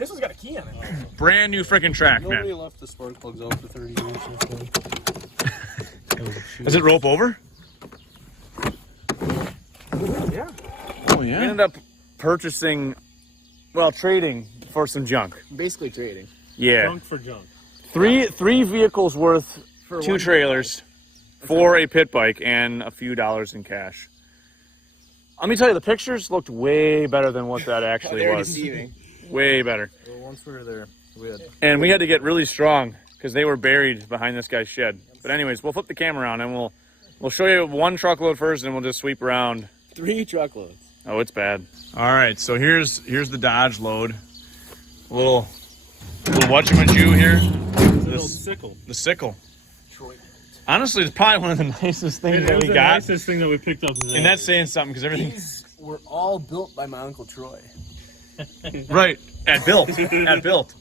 This one's got a key on it. Brand new freaking track, man. Nobody left the spark plugs out for 30 years. Does it rope over? Yeah. Oh, yeah. We ended up purchasing, well, trading for some junk. Basically trading. Yeah. Junk for junk. Three vehicles worth For 2 one trailers for a pit bike and a few dollars in cash. Let me tell you, the pictures looked way better than what that actually They're was. deceiving. Way better. Well, once we were there, And we had to get really strong because they were buried behind this guy's shed. But anyways, we'll flip the camera around and we'll show you one truckload first, and we'll just sweep around. 3 truckloads. Oh, it's bad. All right, so here's the Dodge load. A little whatchamajoo here. the old sickle. The sickle. Honestly, it's probably one of the nicest things that we got. The nicest thing that we picked up today. And that's saying something because everything. These were all built by my Uncle Troy. Right, at Built. At Built.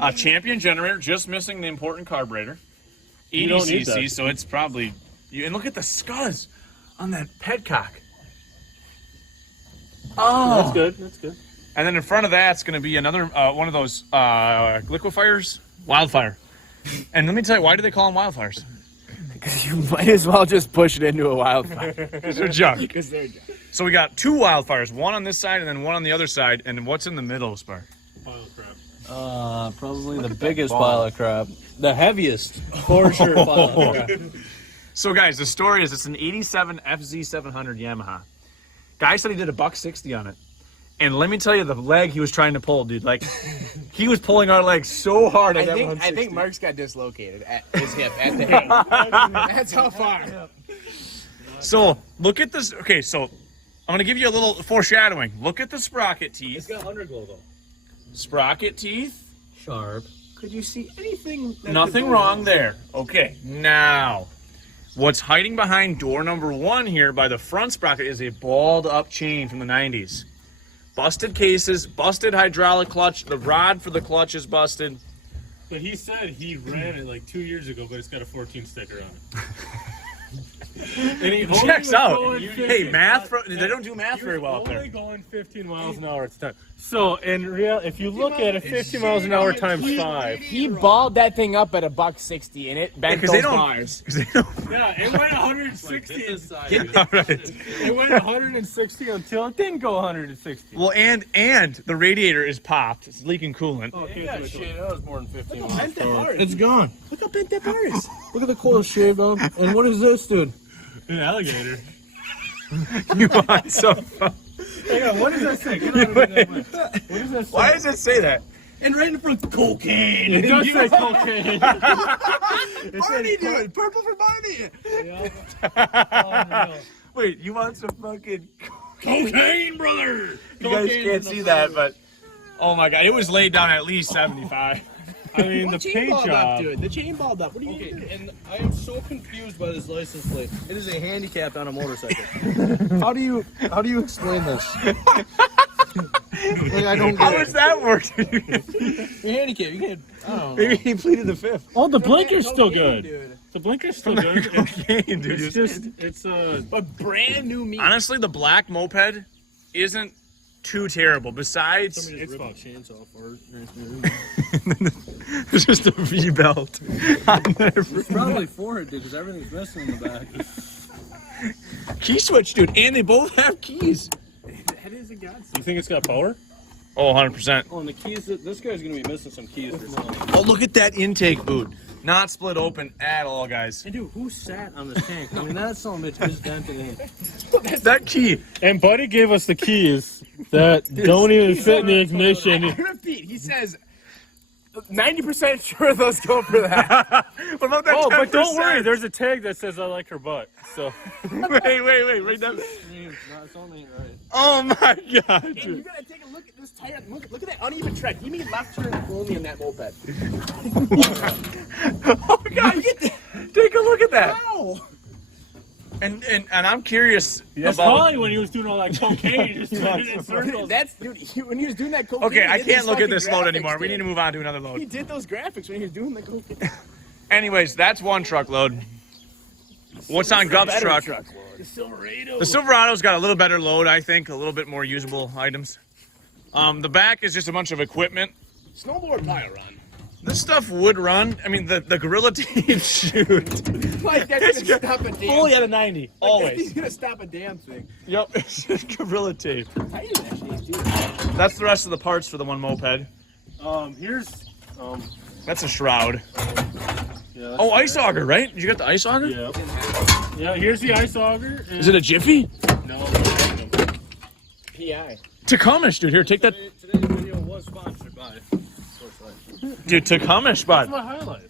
A champion generator, just missing the important carburetor. 80 cc, so it's probably. And look at the scuzz on that petcock. Oh, that's good. That's good. And then in front of that's going to be another one of those liquefiers, wildfire. And let me tell you, why do they call them wildfires? Because you might as well just push it into a wildfire. Because they're junk. Because they're junk. So we got 2 wildfires, one on this side and then one on the other side. And what's in the middle, Spar? Pile of crap. Probably the biggest pile of crap. The heaviest, for sure, pile of crap. So guys, the story is it's an 87 FZ700 Yamaha. Guy said he did $160 on it. And let me tell you, the leg he was trying to pull, dude, like, he was pulling our leg so hard. I think Mark's got dislocated at his hip, at the hip. That's how far. So, look at this. Okay, so I'm going to give you a little foreshadowing. Look at the sprocket teeth. It's got underglow though. Sprocket teeth. Sharp. Could you see anything? Nothing wrong there. Okay, now, what's hiding behind door number 1 here by the front sprocket is a balled up chain from the 90s. Busted cases, busted hydraulic clutch. The rod for the clutch is busted. But he said he ran it like 2 years ago, but it's got a 14 sticker on it. And he only Checks was out. going Hey, 15 math, they don't do math very well up only there. going 15 miles an hour at the time. So, in real, if you look at it, 15 miles an hour times 5. He balled that thing up at $160 and it bent those bars. Yeah, it went 160. All right. It went 160 until it didn't go 160. Well, and the radiator is popped. It's leaking coolant. Okay, Yeah, shit, that was more than 15 miles. It's gone. Look how bent that bar is. Look at the coil shaved off. And what is this, dude? An alligator. You want some? Hang on, what does that say? Get out of that way. What does that say? Why does it say that? And right in front of cocaine. It does say cocaine. Barney, dude. Purple for Barney. Wait, you want some fucking Cocaine, brother. You guys can't see that, but oh my god, it was laid down at least 75. I mean, the paint job. Dude. The chain balled up. What are you Okay, doing? and I am so confused by this license plate. It is a handicapped on a motorcycle. How do you explain this? Like, I don't How get does it. that work? You're handicapped. You can't. I don't know. Maybe he pleaded the 5th. Oh, the blinker's still Cocaine, good. dude. The blinker's still good. Cocaine, dude. It's just, it's But brand new meat. Honestly, the black moped isn't too terrible. Besides, it's fun. Chainsaw for it. there's just a V belt on there. It's probably for it, dude, because everything's missing in the back. Key switch, dude, and they both have keys. That is a godsend. You think it's got power? Oh, 100%. Oh, and the keys, this guy's going to be missing some keys for something. Oh, look at that intake boot. Not split open at all, guys. And dude, who sat on this tank? I mean, that son of a bitch is dented in. That key. And Buddy gave us the keys that don't even fit in the ignition. I repeat, he says 90% sure those go for that. What about that? Oh, but don't 10%? worry, there's a tag that says I like her butt. So Wait, read that. It's only right. Oh my god, You dude. gotta take a look at this tire. Look at that uneven tread. You mean left turn only in that moped. Oh god, take a look at that. Wow. And I'm curious that's about. probably when he was doing all that cocaine, just running in circles. That's dude. When he was doing that cocaine. Okay, he I did can't those look at fucking this load graphics, anymore. We dude. need to move on to another He load. did those graphics when he was doing the cocaine. Anyways, that's one truckload. What's on Gup's truck? The Silverado. The Silverado's got a little better load, I think. A little bit more usable items. The back is just a bunch of equipment. Snowboard probably run. This stuff would run. I mean, the Gorilla Tape shoot. Like that's gonna stop a damn. Fully at a 90, always. He's gonna stop a damn thing. Yep, it's just Gorilla Tape. How do you actually do That's the rest of the parts for the one moped. Here's That's a shroud. yeah, Oh, ice auger, right? Did you get the ice auger? yeah. Yeah, here's the ice auger. And Is it a Jiffy? no, PI. Takumish, dude. Here, take that. Today's video was sponsored by. Dude, Takumish, that's bud. my highlight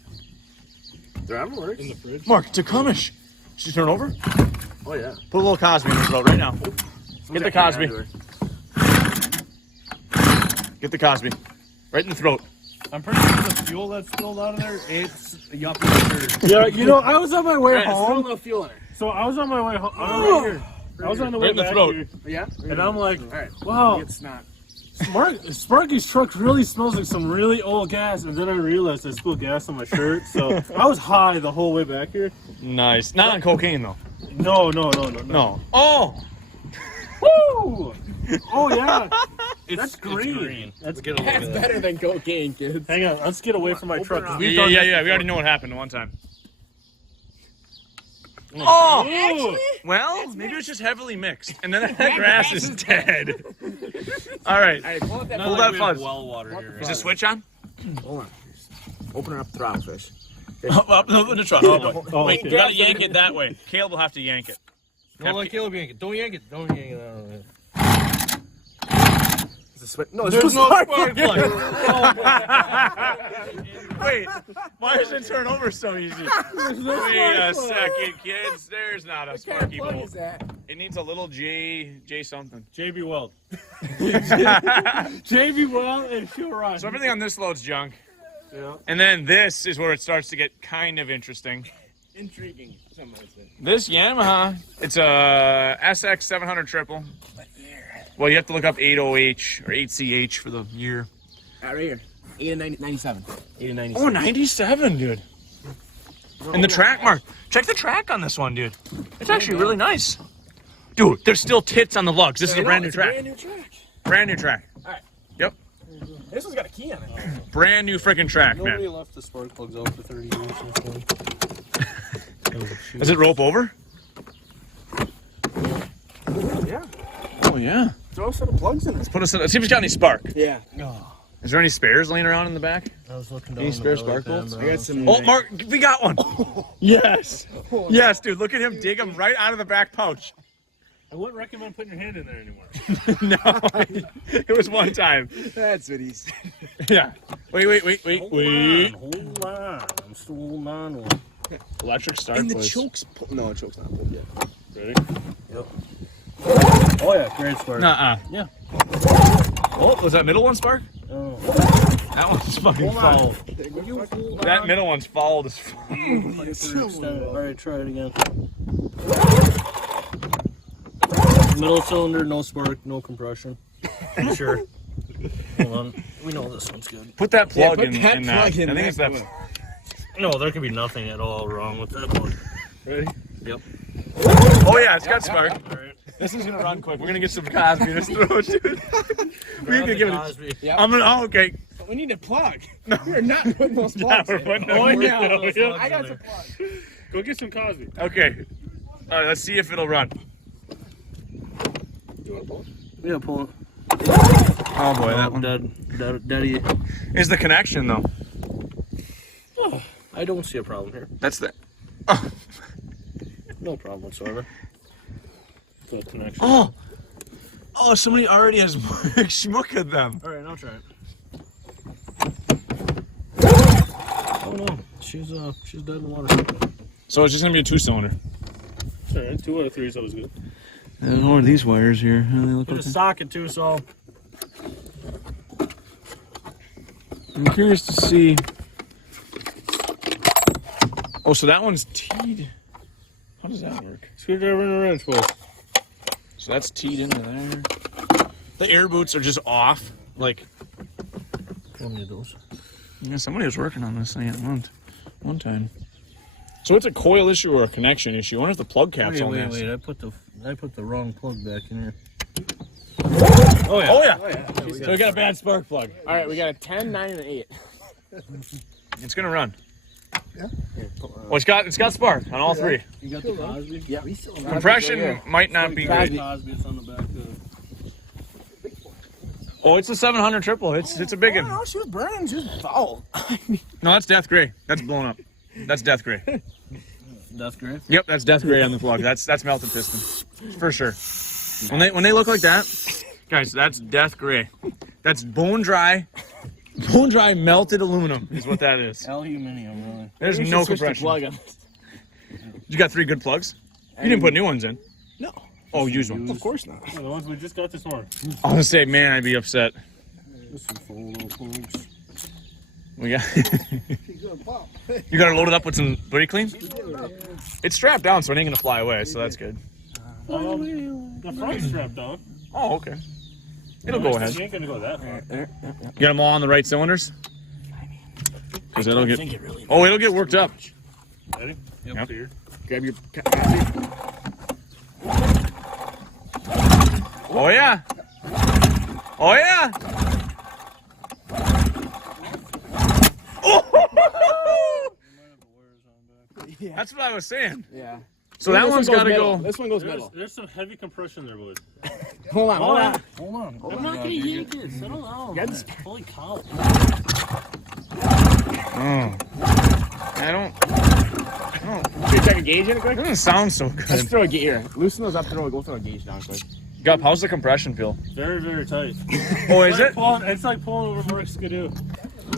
There ever works. in the fridge. Mark, Takumish. Should you turn over? Oh yeah. Put a little Cosby in his throat right now. Get the Cosby. Get the Cosby. Right in the throat. I'm pretty sure the fuel that's spilled out of there, it's yuppie. Yeah, you know, I was on my way There's still home. no fuel in it. So I was on my way home. Right here. I was on the way Right in the back throat. here, Yeah. and I'm like, All right. wow, It's not. Sparky's truck really smells like some really old gas. And then I realized I spilled gas on my shirt, so I was high the whole way back here. Nice. Not on cocaine, though. No. No. Oh! Woo! Oh yeah, It's green. That's Get a look That's at that. better than cocaine, kids. Hang on, let's get away from my truck. 'cause up. we've Yeah, done yeah, this yeah. We before. already know what happened one time. Oh! Ooh. Well, maybe it was just heavily mixed, and then that grass is dead. All right. All right, pull up that. Pull that fuzz. Well water here. Is the switch on? Hold on. Open up the throttle fish. Up in the truck. Oh, Oh, wait, okay. you gotta yank it that way. Caleb will have to yank it. Don't let Caleb yank it. Don't yank it. Don't yank it. Is the switch? No, There's no spark plug. Wait, why does it turn over so easy? Wait a second, kids. There's not a What kind of Sparky plug bolt. is that? It needs a little J something. JB Weld. So JB Weld and she'll run. everything on this load's junk. Yeah. And then this is where it starts to get kind of interesting. Intriguing. Somebody said. This Yamaha, it's a SX 700 triple. Well, you have to look up 80H or 8CH for the year. Right here. 8 and 97. 8 and 97. Oh, 97, dude. And the track mark. Check the track on this one, dude. It's actually really nice. Dude, there's still tits on the lugs. This is a brand new track. Brand new track. Brand new track. Alright. Yep. This one's got a key on it. Brand new freaking track, Nobody man. left the spark plugs out for 30 years. Is it rope over? Yeah. Oh, yeah. Throw a set of plugs in it. Let's see if it's got any spark. Yeah. Is there any spares laying around in the back? I was looking Any spare spark bolts? I got some. Oh, Mark, we got one. Yes. Yes, dude. Look at him dig them right out of the back pouch. I wouldn't recommend putting your hand in there anymore. No, it was one time. That's what he said. Yeah. Wait. Hold on. I'm still holding on one. Electric start. And the place. choke's. No, the choke's not pulled yet. Ready? Yep. Oh yeah, great spark. Nuh-uh. Yeah. Oh, was that middle one spark? Oh. That one's fucking Hold on. foul. That middle one's fouled as fuck. Alright, try it again. Middle cylinder, no spark, no compression. Sure. Hold on. We know this one's good. Put that plug put in that that. plug in I think it's that that. No, there could be nothing at all wrong with that one. Ready? Yep. Oh yeah, it's got spark. Alright. This is gonna run quick. We're gonna get some Cosby in this throat, dude. We're gonna give it. Cosby. Yeah. I'm gonna. Oh, okay. We need a plug. No, we're not putting those Yeah, plugs we're in. putting Oh, them yeah. in. Yeah. I got some plugs. Go get some Cosby. Okay. All right. Let's see if it'll run. You want to pull it? Yeah, pull it. Oh boy, that one. Daddy. Is the connection though? Oh, I don't see a problem here. That's the. No problem whatsoever. Full connection. Oh. Oh, somebody already has schmuck at them. Alright, I'll try it. Oh no, she's dead in the water. So it's just gonna be a 2-cylinder. Alright, 2 out of 3 is always good. I don't know what are these wires here. They look Put a socket too, so I'm curious to see. Oh, so that one's teed. How does that work? Screwdriver and a wrench, boys. So that's teed into there. The air boots are just off. Like, we'll need those. yeah, somebody was working on this thing at one time. So it's a coil issue or a connection issue. I wonder if the plug cap's on this. Wait, I put the wrong plug back in here. Oh yeah. Oh yeah. So we got a bad spark plug. All right, we got a 10, 9, and 8. It's gonna run. Yeah. Well, it's got spark on all three. You got the Cosby? Yeah, we still have Compression might not be great. Cosby, it's on the back. Oh, it's a 700 triple. It's a big one. No, she was burning. She was foul. No, that's Death Gray. That's blown up. That's Death Gray. That's great. Yep, that's Death Gray on the plug. That's melted piston, for sure. When they look like that, guys, that's Death Gray. That's bone dry melted aluminum is what that is. Aluminium, really. There's Maybe we no should switch the compression. plug on. You got 3 good plugs. You didn't put new ones in. No, Oh, use one. of course not. The ones we just got this morning. I was gonna say, man, I'd be upset. This is full of little plugs. We got. You got to load it up with some brake clean. It's strapped down, so it ain't gonna fly away. So that's good. The front's strapped on. Oh, okay. It'll go ahead. You ain't gonna go that far. Get them all on the right cylinders. Because it'll get. Oh, it'll get worked up. Ready? Yep. Here. Grab your. Oh yeah. Oh yeah. Oh! That's what I was saying. Yeah. So that one's got to middle. go. This one goes middle. There's some heavy compression there, boys. Hold on, hold on. Hold on. I'm not gonna yank it. Settle down. Get this- Holy cow. Oh. I don't. Should we check a gauge in it quick? It doesn't sound so Just good. throw a gauge here. Loosen those up. Go throw a gauge down quick. Gup, how's the compression feel? Very, very tight. Oh, is it? It's like pulling over Mark's Skidoo.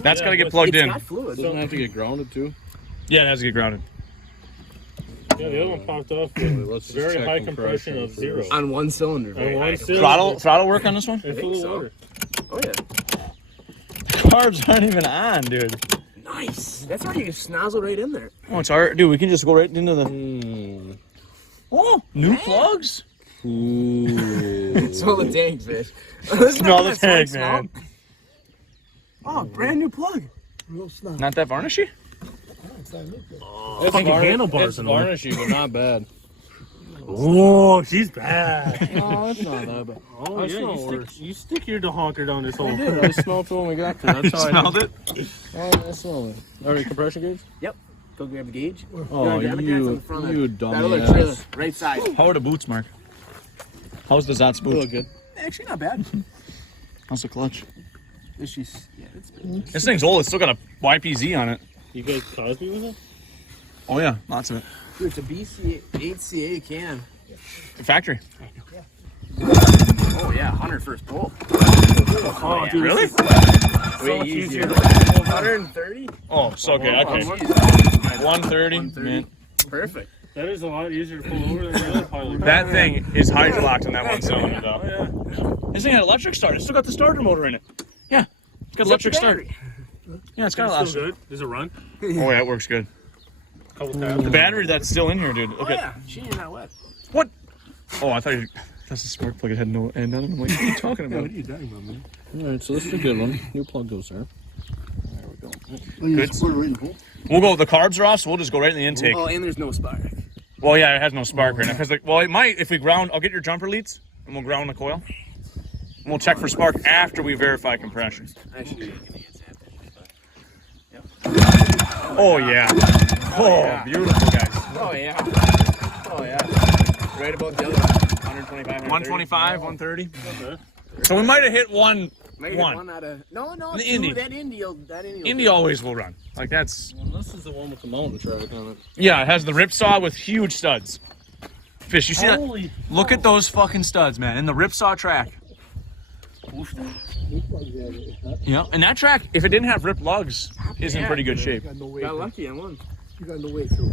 That's got to get but plugged It's in. got fluid. Doesn't it have to get grounded too? Yeah, it has to get grounded. Yeah, the other one popped off with Let's just very check high compression of 0. On one cylinder. On very one high. cylinder. Throttle work on this one? It's full of so. water. Oh yeah. Carbs aren't even on, dude. Nice. That's how you can snozzle right in there. Oh, it's hard. Dude, we can just go right into the... Oh, new plugs? Ooh. Smell the tank, fish. Smell the tank, man. Oh, brand new plug. Not that varnishy? It's Fucking handlebars It's in there. varnishy, but not bad. Oh, she's bad. Oh, it's not that bad. Oh, That's yeah, not you worse. stick, you stick your honker down this hole. I did. I smelled it when we got there. That's how I Smelled did. it? Oh, I smelled it. All right, compression gauge? Yep. Go grab the gauge. Oh, grab the gauge on the you front of you that other dumbass. trailer, right side. How are the boots, Mark? How's the Zat's You boot? look good. Actually, not bad. How's the clutch? It's just, yeah, it's good. This thing's old. It's still got a YPZ on it. You got Cosby with it? Oh, yeah. Lots of it. Dude, it's a BC 8CA can. The factory. Oh yeah, 100 first pull. Oh, yeah. dude. Really? Way easier. 130? Oh, so okay. Okay. 130. Man. Perfect. That is a lot easier to pull over than the other pilot. That thing is hydrolocked on that one cylinder, Oh, though. yeah. This thing had electric start. It's still got the starter motor in it. Yeah. It's got electric start. Yeah, it's got It's electric. still good. Does it run? Oh, yeah, it works good. Couple taps. The battery that's still in here, dude. Look Oh at yeah, she ain't that wet. what? Oh, I thought you. That's the spark plug. It had no end on it. I'm like, what are you talking about? What are you talking about, man? All right, so this is a good one. New plug goes there. Good. We'll go. The carbs are off, so we'll just go right in the intake. Oh, and there's no spark. Well, yeah, it has no spark right now. Because, well, it might if we ground. I'll get your jumper leads and we'll ground the coil. And we'll check for spark after we verify compression. Actually, Oh yeah. Oh, yeah. beautiful, guys. oh yeah. Oh yeah. Right about the other one. 125, 125, 130. Okay. So we might have hit one. Maybe one out of no, The two, Indy. That Indy will Indy always will run. Like that's. Well, this is the one with the mountain track on it. Yeah, it has the ripsaw with huge studs. Fish, you see that? Holy. Look at those fucking studs, man. And the ripsaw track. Yeah, and that track, if it didn't have rip lugs, is in pretty good shape. Got lucky on one. You got no weight through.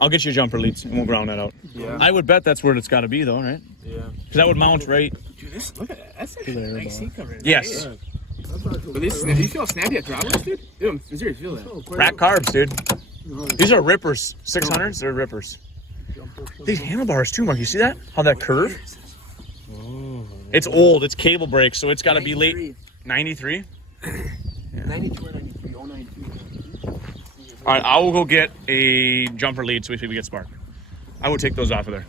I'll get you jumper leads and we'll ground that out. Yeah. I would bet that's where it's got to be, though, right? Yeah. Because that would mount right. Dude, this look at that. That's actually a nice seat cover. Yes. Yeah. But this, do you feel snappy at throttles, dude? Dude, I'm serious. Feel that. Rack carbs, dude. These are rippers. 600s, they're rippers. These handlebars, too, Mark. You see that? How that curve? It's old. It's cable brakes, so it's got to be late 93. 92 or 93. Oh, 92. All right, I will go get a jumper lead so if we get spark. I would take those off of there.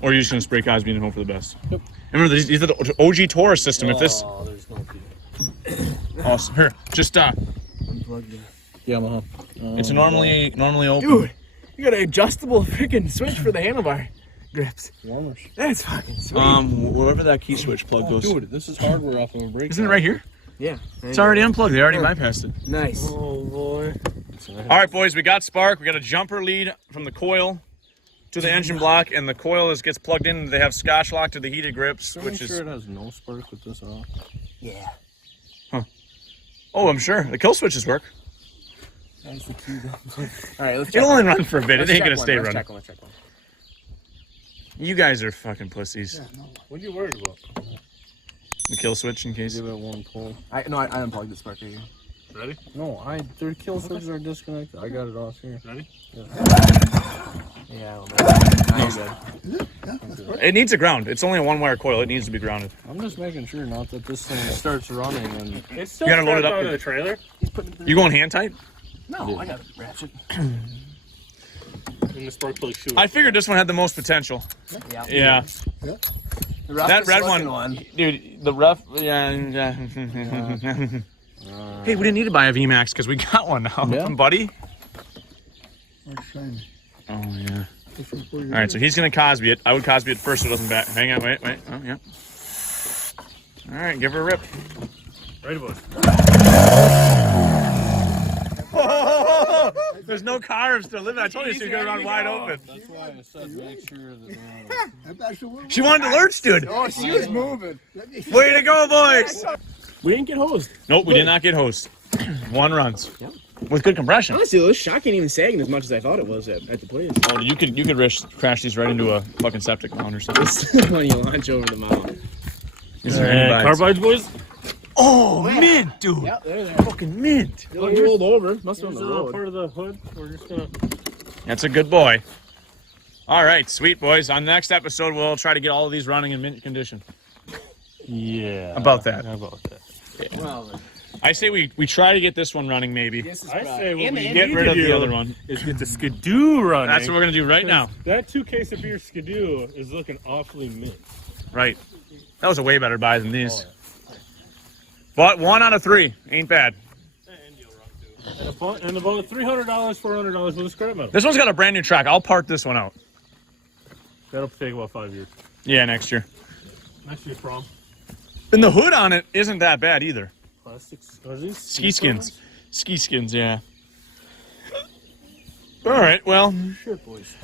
Or you're just going to spray Cosby and hope for the best. Yep. Remember, these are the OG Taurus system. If this, Oh, there's no awesome. Here, just Unplugged it. Yamaha. it's normally open. Dude, you got an adjustable freaking switch for the handlebar grips. Warmers. That's fucking sweet. Wherever that key switch plug goes. Dude, this is hardware off of a brake. Isn't it right here? Yeah. It's already unplugged. They already bypassed it. Nice. Oh boy. All right, boys, we got spark. We got a jumper lead from the coil to the engine block, and the coil gets plugged in. They have Scotch lock to the heated grips, which is. Sure it has no spark with this on. Yeah. Oh, I'm sure the kill switches work. That's the key. All right, let's check. It'll only run for a bit. Let's It ain't check gonna one. stay Let's running. check one. Let's check one. You guys are fucking pussies. What are you worried about? The kill switch in case. Give it one pull. I unplugged the spark right here. Ready? No, their kill switches are disconnected. I got it off here. Ready? Yeah, I'm good. It needs a ground. It's only a one-wire coil. It needs to be grounded. I'm just making sure not that this thing starts running and It's still You gotta load it strapped up. onto the trailer. You going hand tight? No, I got a ratchet. And the spark plug shoot. I figured this one had the most potential. Yeah. Yeah. The rough That is red looking one, dude. The rough. Yeah. Hey, we didn't need to buy a VMAX because we got one now, Yeah. buddy. Oh yeah. All right, so he's gonna Cosby it. I would Cosby it first so it doesn't back. Hang on, wait. Oh yeah. All right, give her a rip. Ready, boys. There's no carbs to live in. I told you she was gonna run wide open. that's why I said make sure that She wanted to lurch, dude. Oh, she was moving. Way to go, boys. We didn't get hosed. Nope, we did not get hosed. One runs. Yep. With good compression. Honestly, this shot ain't even sagging as much as I thought it was at the place. Oh, you could crash these right into a fucking septic mound or something. When you launch over the mountain. Is there any bites? Carbides, boys. Oh, mint, dude. Yep, they're there. Fucking mint. They rolled over. Must have Here's been the the little road. part of the hood. We're just gonna. That's a good boy. All right, sweet boys. On the next episode, we'll try to get all of these running in mint condition. Yeah. About that. About that. Well, I say we try to get this one running, maybe. this is I proud. say what And we the Get need rid to of the do other one. is get the skidoo running. That's what we're gonna do right now. That 2 case of beer skidoo is looking awfully mint. Right. That was a way better buy than these. But 1 out of 3 ain't bad. And about $300, $400 with a scrap metal. This one's got a brand new track. I'll part this one out. That'll take about 5 years. Yeah, next year. Next year's prom. And the hood on it isn't that bad either. Plastics. Are these Ski skins. Ski skins, yeah. All right, well, shit, boys.